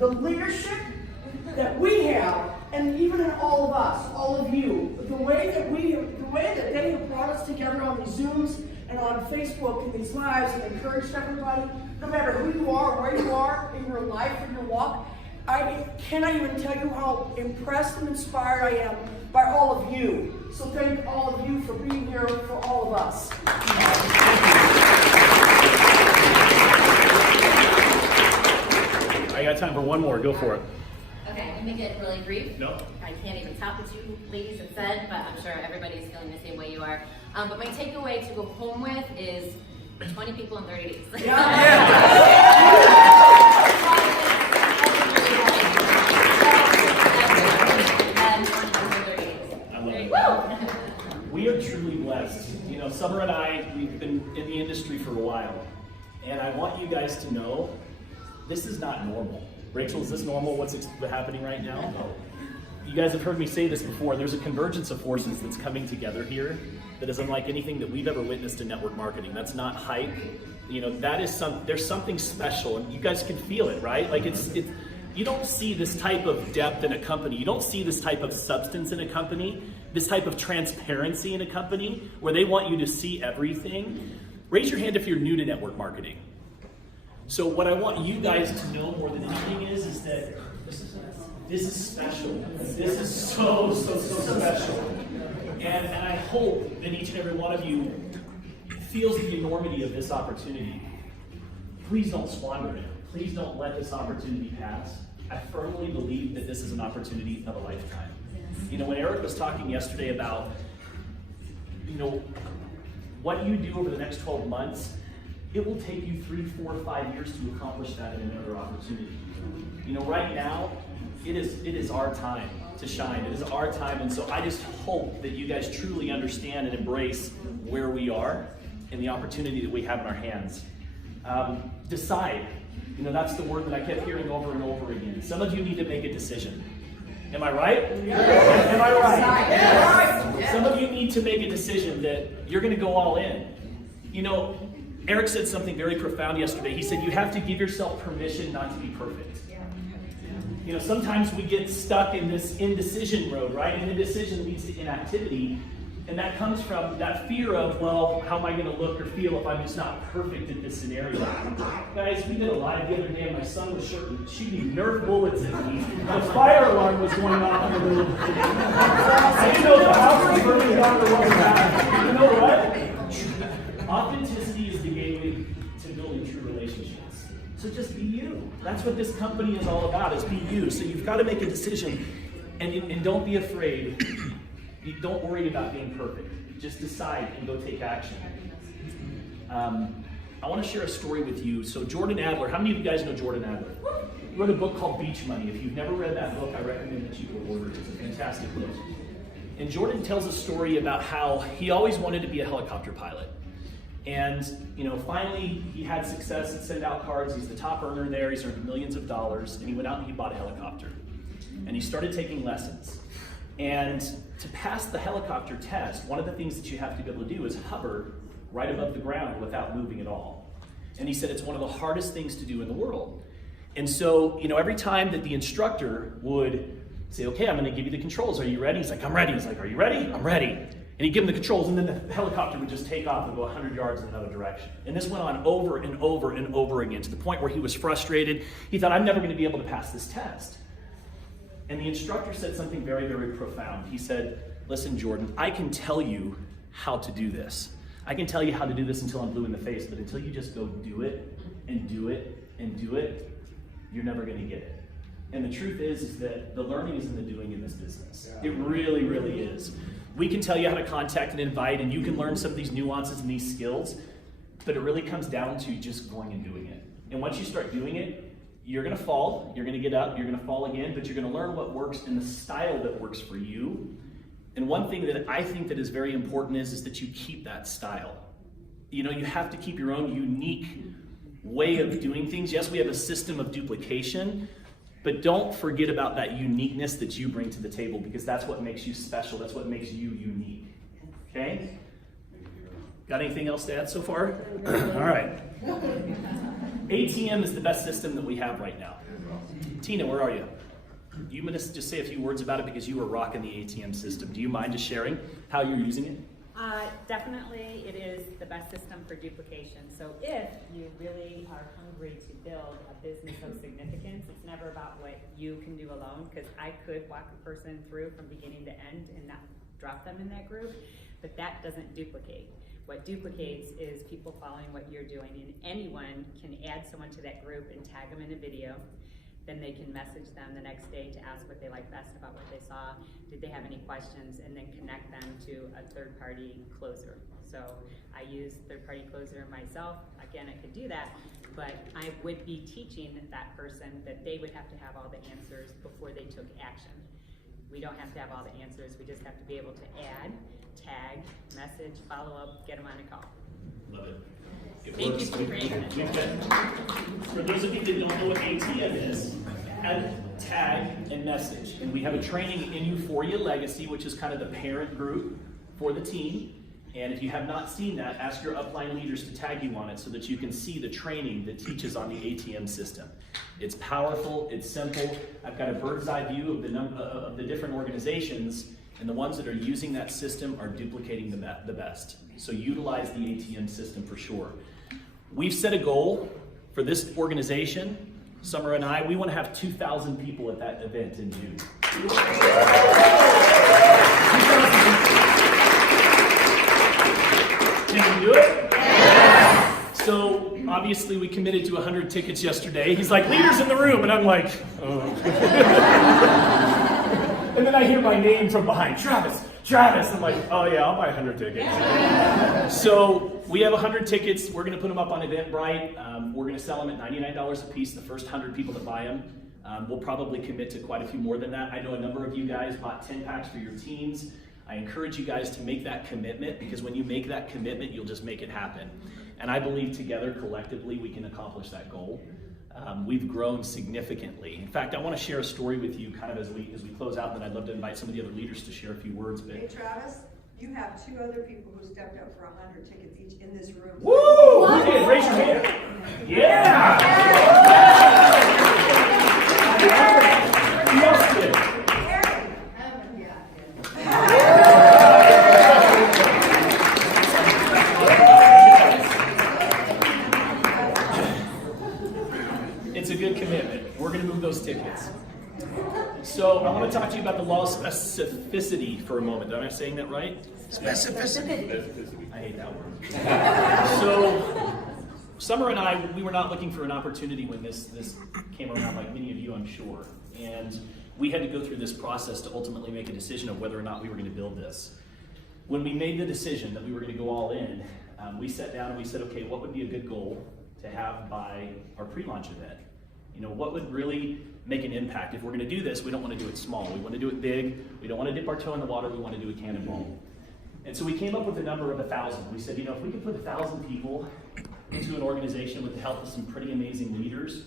the leadership that we have, and even in all of us, all of you, the way that they have brought us together on these Zooms and on Facebook and these lives and encouraged everybody, no matter who you are, where you are in your life and your walk, I cannot even tell you how impressed and inspired I am by all of you. So thank all of you for being here for all of us. I got time for one more. Go for it. Okay, I'm going to make it really brief. No. I can't even top what you ladies have said, but I'm sure everybody's feeling the same way you are. But my takeaway to go home with is 20 people in 30 days. We are truly blessed. You know, Summer and I, we've been in the industry for a while, and I want you guys to know this is not normal. Rachel, is this normal? What's happening right now? You guys have heard me say this before. There's a convergence of forces that's coming together here that is unlike anything that we've ever witnessed in network marketing. That's not hype. You know, that is there's something special, and you guys can feel it, right? Like you don't see this type of depth in a company. You don't see this type of substance in a company, this type of transparency in a company where they want you to see everything. Raise your hand if you're new to network marketing. So what I want you guys to know more than anything is that this is special. This is so special. And I hope that each and every one of you feels the enormity of this opportunity. Please don't squander it. Please don't let this opportunity pass. I firmly believe that this is an opportunity of a lifetime. You know, when Eric was talking yesterday about, you know, what you do over the next 12 months, it will take you 3, 4, 5 years to accomplish that in another opportunity. You know, right now, it is our time to shine. It is our time, and so I just hope that you guys truly understand and embrace where we are and the opportunity that we have in our hands. Decide. You know, that's the word that I kept hearing over and over again. Some of you need to make a decision. Am I right? Yes. Am I right? Yes. Some of you need to make a decision that you're going to go all in. You know, Eric said something very profound yesterday. He said you have to give yourself permission not to be perfect. You know, sometimes we get stuck in this indecision road, right? And indecision leads to inactivity. And that comes from that fear of, well, how am I going to look or feel if I'm just not perfect in this scenario? Guys, we did a live the other day, and my son was shooting Nerf bullets at me. The fire alarm was going off in the middle of the day. I didn't know the house was burning down or wasn't happening. You know what? Authenticity is the gateway to building true relationships. So just be you. That's what this company is all about, is be you. So you've got to make a decision, and don't be afraid. Don't worry about being perfect. Just decide and go take action. I want to share a story with you. So Jordan Adler, how many of you guys know Jordan Adler? He wrote a book called Beach Money. If you've never read that book, I recommend that you go order it. It's a fantastic book. And Jordan tells a story about how he always wanted to be a helicopter pilot. And, you know, finally he had success at Send Out Cards. He's the top earner there. He's earned millions of dollars. And he went out and he bought a helicopter. And he started taking lessons. And to pass the helicopter test, one of the things that you have to be able to do is hover right above the ground without moving at all. And he said it's one of the hardest things to do in the world. And so, you know, every time that the instructor would say, okay, I'm going to give you the controls. Are you ready? He's like, I'm ready. He's like, are you ready? I'm ready. And he'd give him the controls, and then the helicopter would just take off and go 100 yards in another direction. And this went on over and over and over again to the point where he was frustrated. He thought, I'm never going to be able to pass this test. And the instructor said something very, very profound. He said, listen, Jordan, I can tell you how to do this. I can tell you how to do this until I'm blue in the face, but until you just go do it and do it and do it, you're never going to get it. And the truth is that the learning is in the doing in this business. It really, really is. We can tell you how to contact and invite, and you can learn some of these nuances and these skills, but it really comes down to just going and doing it. And once you start doing it, you're going to fall, you're going to get up, you're going to fall again, but you're going to learn what works and the style that works for you. And one thing that I think that is very important is that you keep that style. You know, you have to keep your own unique way of doing things. Yes, we have a system of duplication, but don't forget about that uniqueness that you bring to the table, because that's what makes you special. That's what makes you unique. Okay? Got anything else to add so far? All right. ATM is the best system that we have right now. Tina, where are you? You want to just say a few words about it because you were rocking the ATM system. Do you mind just sharing how you're using it? Definitely, it is the best system for duplication. So if you really are hungry to build a business of significance, it's never about what you can do alone, because I could walk a person through from beginning to end and not drop them in that group, but that doesn't duplicate. What duplicates is people following what you're doing, and anyone can add someone to that group and tag them in a video. Then they can message them the next day to ask what they like best about what they saw, did they have any questions, and then connect them to a third-party closer. So I use third-party closer myself. Again, I could do that, but I would be teaching that person that they would have to have all the answers before they took action. We don't have to have all the answers, we just have to be able to add, tag, message, follow up, get them on a call. Love it. Thank you for creating it. For those of you that don't know what ATM is, add, tag, and message. And we have a training in ÜForia Legacy, which is kind of the parent group for the team. And if you have not seen that, ask your upline leaders to tag you on it so that you can see the training that teaches on the ATM system. It's powerful, it's simple. I've got a bird's eye view of the different organizations, and the ones that are using that system are duplicating the best. So utilize the ATM system for sure. We've set a goal for this organization, Summer and I. We want to have 2,000 people at that event in June. Can you do it? Yes. So obviously we committed to 100 tickets yesterday. He's like, leaders in the room, and I'm like, oh. And then I hear my name from behind, Travis. I'm like, oh yeah, I'll buy 100 tickets. So we have 100 tickets. We're going to put them up on Eventbrite. We're going to sell them at $99 a piece, the first 100 people that buy them. We'll probably commit to quite a few more than that. I know a number of you guys bought 10 packs for your teams. I encourage you guys to make that commitment, because when you make that commitment, you'll just make it happen. And I believe together, collectively, we can accomplish that goal. We've grown significantly. In fact, I want to share a story with you kind of as we close out, and then I'd love to invite some of the other leaders to share a few words. But hey Travis, you have 2 other people who stepped up for 100 tickets each in this room. Woo! Who did? Raise your hand. Yeah! Who else did? It's a good commitment. We're going to move those tickets. So I want to talk to you about the law of specificity for a moment. Am I saying that right? Specificity. I hate that word. So Summer and I, we were not looking for an opportunity when this came around, like many of you, I'm sure. And we had to go through this process to ultimately make a decision of whether or not we were going to build this. When we made the decision that we were going to go all in, we sat down and we said, okay, what would be a good goal to have by our pre-launch event? You know, what would really make an impact? If we're going to do this, we don't want to do it small. We want to do it big. We don't want to dip our toe in the water. We want to do a cannonball. And so we came up with a number of 1,000. We said, you know, if we could put 1,000 people into an organization with the help of some pretty amazing leaders,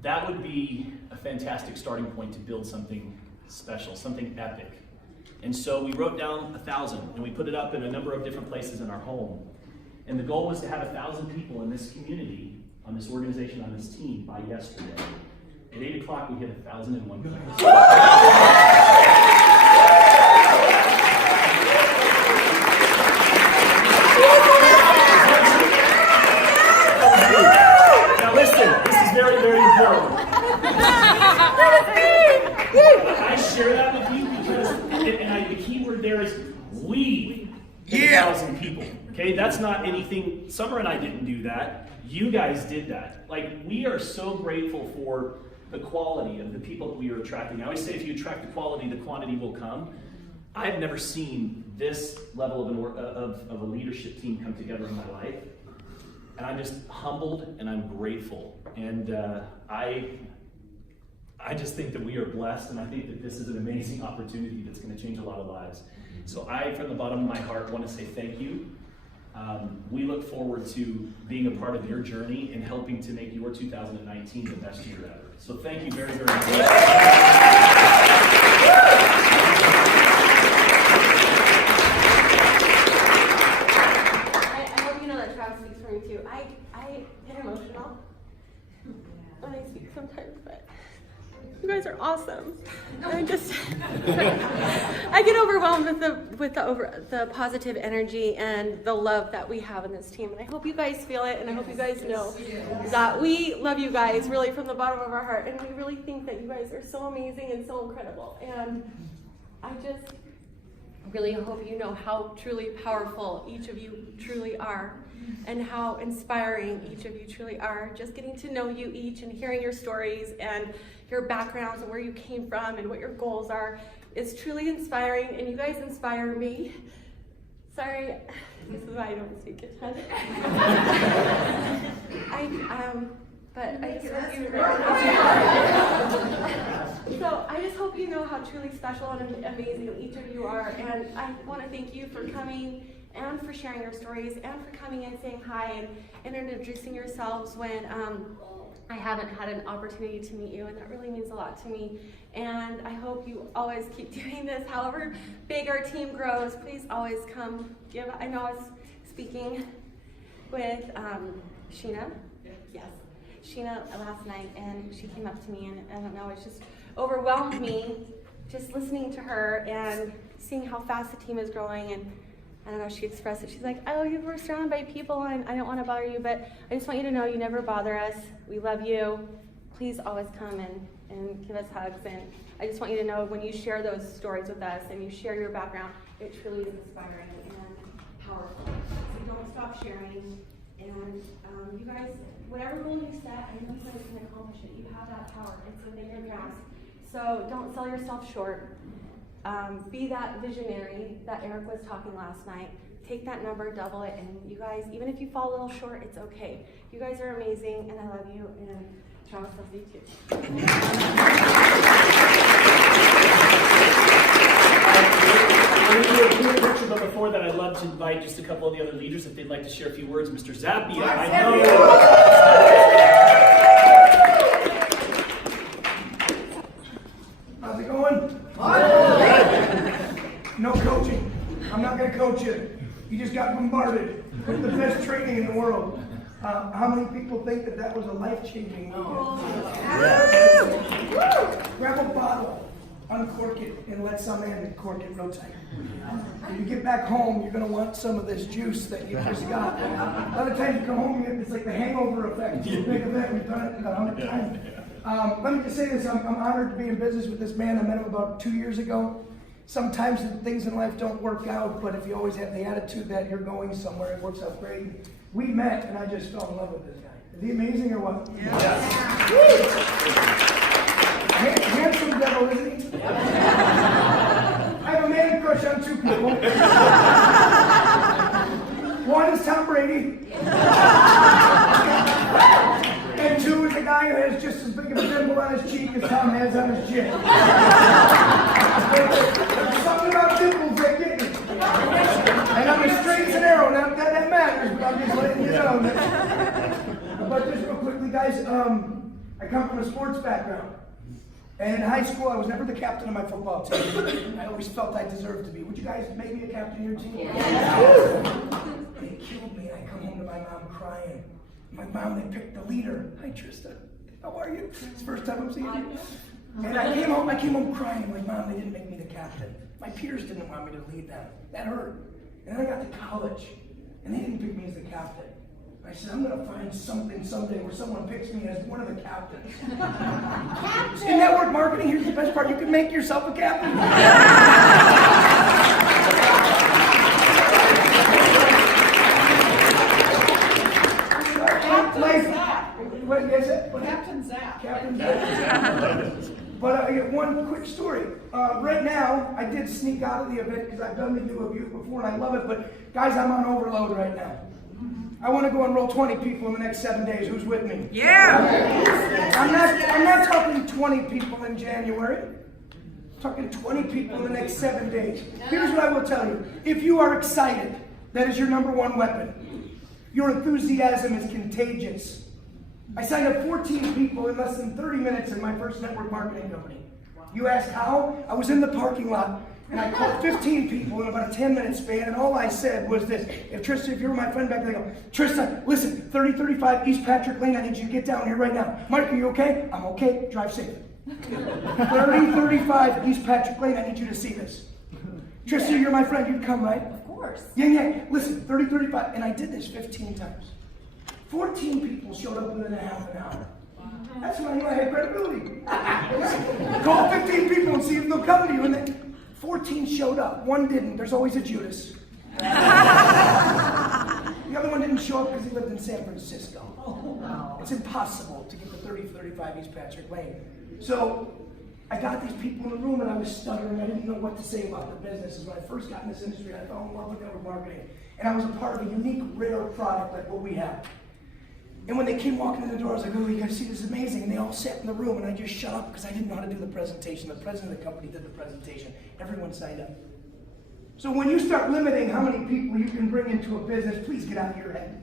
that would be a fantastic starting point to build something special, something epic. And so we wrote down 1,000, and we put it up in a number of different places in our home. And the goal was to have 1,000 people in this community, on this organization, on this team by yesterday. At 8 o'clock, we hit 1,001 people. Now listen, this is very, very important. I share that with you because, the key word there is we hit 1,000 people. Okay, that's not anything, Summer and I didn't do that. You guys did that. Like, we are so grateful for the quality of the people that we are attracting. I always say if you attract the quality, the quantity will come. I've never seen this level of a leadership team come together in my life. And I'm just humbled and I'm grateful. And I just think that we are blessed, and I think that this is an amazing opportunity that's going to change a lot of lives. So I, from the bottom of my heart, want to say thank you. We look forward to being a part of your journey and helping to make your 2019 the best year ever. So thank you very, very much. I hope you know that Travis speaks for me too. I get emotional when I speak sometimes, but You guys are awesome. I just, I get overwhelmed with the positive energy and the love that we have in this team. And I hope you guys feel it, and I hope you guys know that we love you guys really from the bottom of our heart. And we really think that you guys are so amazing and so incredible. And I just really hope you know how truly powerful each of you truly are, and how inspiring each of you truly are. Just getting to know you each and hearing your stories and your backgrounds and where you came from and what your goals are is truly inspiring, and you guys inspire me. Sorry, this is why I don't speak a ton. But I just hope you So I just hope you know how truly special and amazing each of you are, and I want to thank you for coming and for sharing your stories and for coming and saying hi and introducing yourselves when I haven't had an opportunity to meet you, and that really means a lot to me. And I hope you always keep doing this. However big our team grows, please always come give. I know I was speaking with Sheena. Yes. Sheena last night, and she came up to me, and I don't know, it just overwhelmed me just listening to her and seeing how fast the team is growing. And I don't know, she expressed it. She's like, oh, you were surrounded by people, and I don't want to bother you, but I just want you to know you never bother us. We love you. Please always come and give us hugs. And I just want you to know when you share those stories with us and you share your background, it truly is inspiring and powerful. So don't stop sharing. And you guys, whatever goal you set, I know you guys can accomplish it. You have that power. It's within your grasp. So don't sell yourself short. Be that visionary that Eric was talking last night. Take that number, double it, and you guys, even if you fall a little short, it's okay. You guys are amazing, and I love you, and Travis loves you too. We're going to do a picture, but before that, I'd love to invite just a couple of the other leaders if they'd like to share a few words. Mr. Zappia, I know How's it going? No coaching. I'm not going to coach you. You just got bombarded with the best training in the world. How many people think that that was a life-changing weekend? Grab a bottle, uncork it, and let some in and cork it real tight. When you get back home, you're going to want some of this juice that you just got. A lot of times you come home, it's like the hangover effect. It's a big event. We've done it 100 times. Let me just say this. I'm honored to be in business with this man. I met him about 2 years ago. Sometimes things in life don't work out, but if you always have the attitude that you're going somewhere, it works out great. We met, and I just fell in love with this guy. Is he amazing or what? Yes. Handsome devil, isn't he? I have a man crush on two people. One is Tom Brady. And two is a guy who has just as big of a dimple on his cheek as Tom has on his chin. There's something about dimples that get me. And I'm as straight as an arrow, not that that matters, but I'm just letting you know. But just real quickly, guys, I come from a sports background. And in high school, I was never the captain of my football team. I always felt I deserved to be. Would you guys make me a captain of your team? Yeah. They killed me, and I come home to my mom crying. My mom, they picked the leader. Hi, Trista. How are you? It's the first time I'm seeing you. And I came home crying. I'm like, Mom, they didn't make me the captain. My peers didn't want me to lead them. That hurt. And then I got to college, and they didn't pick me as the captain. I said, I'm going to find something someday where someone picks me as one of the captains. In network marketing, here's the best part. You can make yourself a captain. What is it? Captain Zach. Captain Zach. But I got one quick story. Right now, I did sneak out of the event because I've done the new of youth before and I love it. But guys, I'm on overload right now. I want to go enroll 20 people in the next 7 days. Who's with me? Yeah. I'm not talking 20 people in January. I'm talking 20 people in the next 7 days. Here's what I will tell you. If you are excited, that is your number one weapon. Your enthusiasm is contagious. I signed up 14 people in less than 30 minutes in my first network marketing company. You ask how? I was in the parking lot and I called 15 people in about a 10-minute span, and all I said was this. Trista, if you were my friend back there, I go, Trista, listen, 3035 East Patrick Lane, I need you to get down here right now. Mike, are you okay? I'm okay. Drive safe. 3035 East Patrick Lane, I need you to see this. Trisha, you're my friend, you'd come, right? Of course. Yeah. Listen, 3035, and I did this 15 times. 14 people showed up within a half an hour. That's when I knew I had credibility. Call 15 people and see if they'll come to you. And then 14 showed up. One didn't. There's always a Judas. The other one didn't show up because he lived in San Francisco. It's impossible to get to 3035 East Patrick Lane. So I got these people in the room and I was stuttering. I didn't know what to say about their businesses. When I first got in this industry, I fell in love with network marketing. And I was a part of a unique, rare product like what we have. And when they came walking in the door, I was like, oh, you guys see, this is amazing. And they all sat in the room, and I just shut up because I didn't know how to do the presentation. The president of the company did the presentation. Everyone signed up. So when you start limiting how many people you can bring into a business, please get out of your head.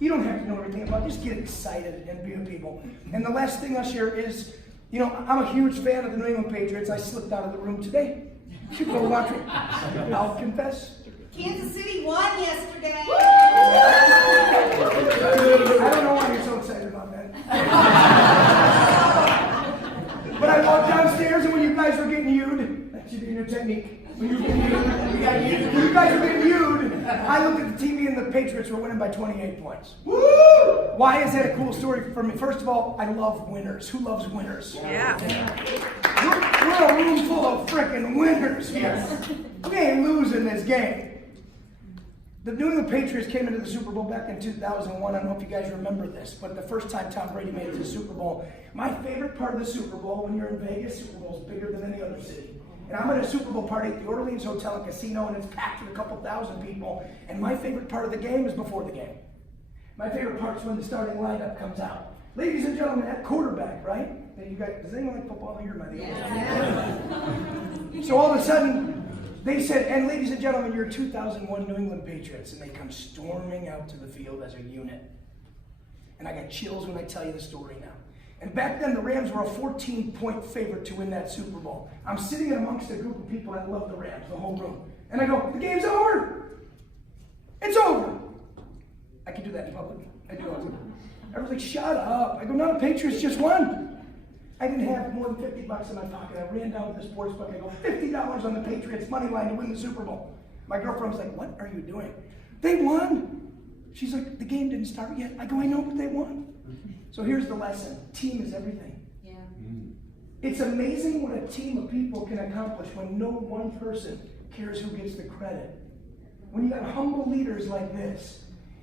You don't have to know everything about it. Just get excited and be with people. And the last thing I'll share is, you know, I'm a huge fan of the New England Patriots. I slipped out of the room today. People are watching. I'll confess. Kansas City won yesterday. I don't know why you're so excited about that. But I walked downstairs and when you guys were getting viewed, that should be your technique. When you guys were getting viewed, I looked at the TV and the Patriots were winning by 28 points. Woo! Why is that a cool story for me? First of all, I love winners. Who loves winners? Yeah. We're a room full of frickin' winners here. We ain't losing this game. The New England Patriots came into the Super Bowl back in 2001. I don't know if you guys remember this, but the first time Tom Brady made it to the Super Bowl. My favorite part of the Super Bowl, when you're in Vegas, Super Bowl is bigger than any other city. And I'm at a Super Bowl party at the Orleans Hotel and Casino, and it's packed with a couple thousand people. And my favorite part of the game is before the game. My favorite part is when the starting lineup comes out. Ladies and gentlemen, that quarterback, right? And you guys, does anyone like football here? Yeah. So all of a sudden, they said, and ladies and gentlemen, your 2001 New England Patriots, and they come storming out to the field as a unit. And I got chills when I tell you the story now. And back then, the Rams were a 14-point favorite to win that Super Bowl. I'm sitting amongst a group of people that love the Rams, the whole room. And I go, the game's over. It's over. I can do that in public. I do all the time. Everyone's like, shut up. I go, no, the Patriots just won. I didn't have more than $50 in my pocket. I ran down to the sports book. I go, $50 on the Patriots money line to win the Super Bowl. My girlfriend was like, what are you doing? They won. She's like, the game didn't start yet. I go, I know, but they won. So here's the lesson. Team is everything. Yeah. It's amazing what a team of people can accomplish when no one person cares who gets the credit. When you got humble leaders like this,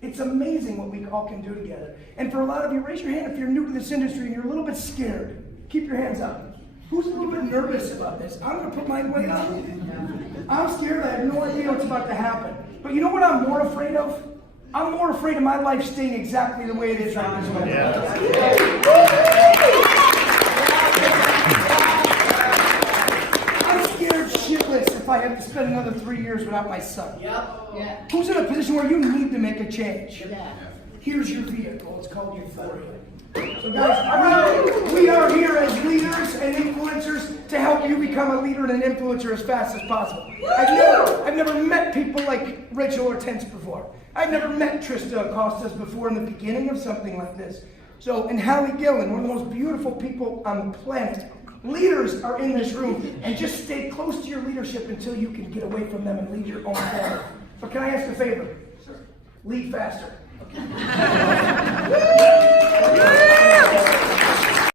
it's amazing what we all can do together. And for a lot of you, raise your hand if you're new to this industry and you're a little bit scared. Keep your hands up. Who's a little bit nervous about this? I'm going to put my weight up. I'm scared. I have no idea what's about to happen. But you know what I'm more afraid of? I'm more afraid of my life staying exactly the way it is right this moment. I'm scared shitless if I have to spend another 3 years without my son. Yeah. Who's in a position where you need to make a change? Yeah. Here's your vehicle. It's called ÜForia. So guys, we are here as leaders and influencers to help you become a leader and an influencer as fast as possible. I've never met people like Rachel Hortense before. I've never met Trista Costas before in the beginning of something like this. So, and Hallie Gillen, one of the most beautiful people on the planet. Leaders are in this room, and just stay close to your leadership until you can get away from them and lead your own family. But can I ask a favor? Sure. Lead faster. Okay.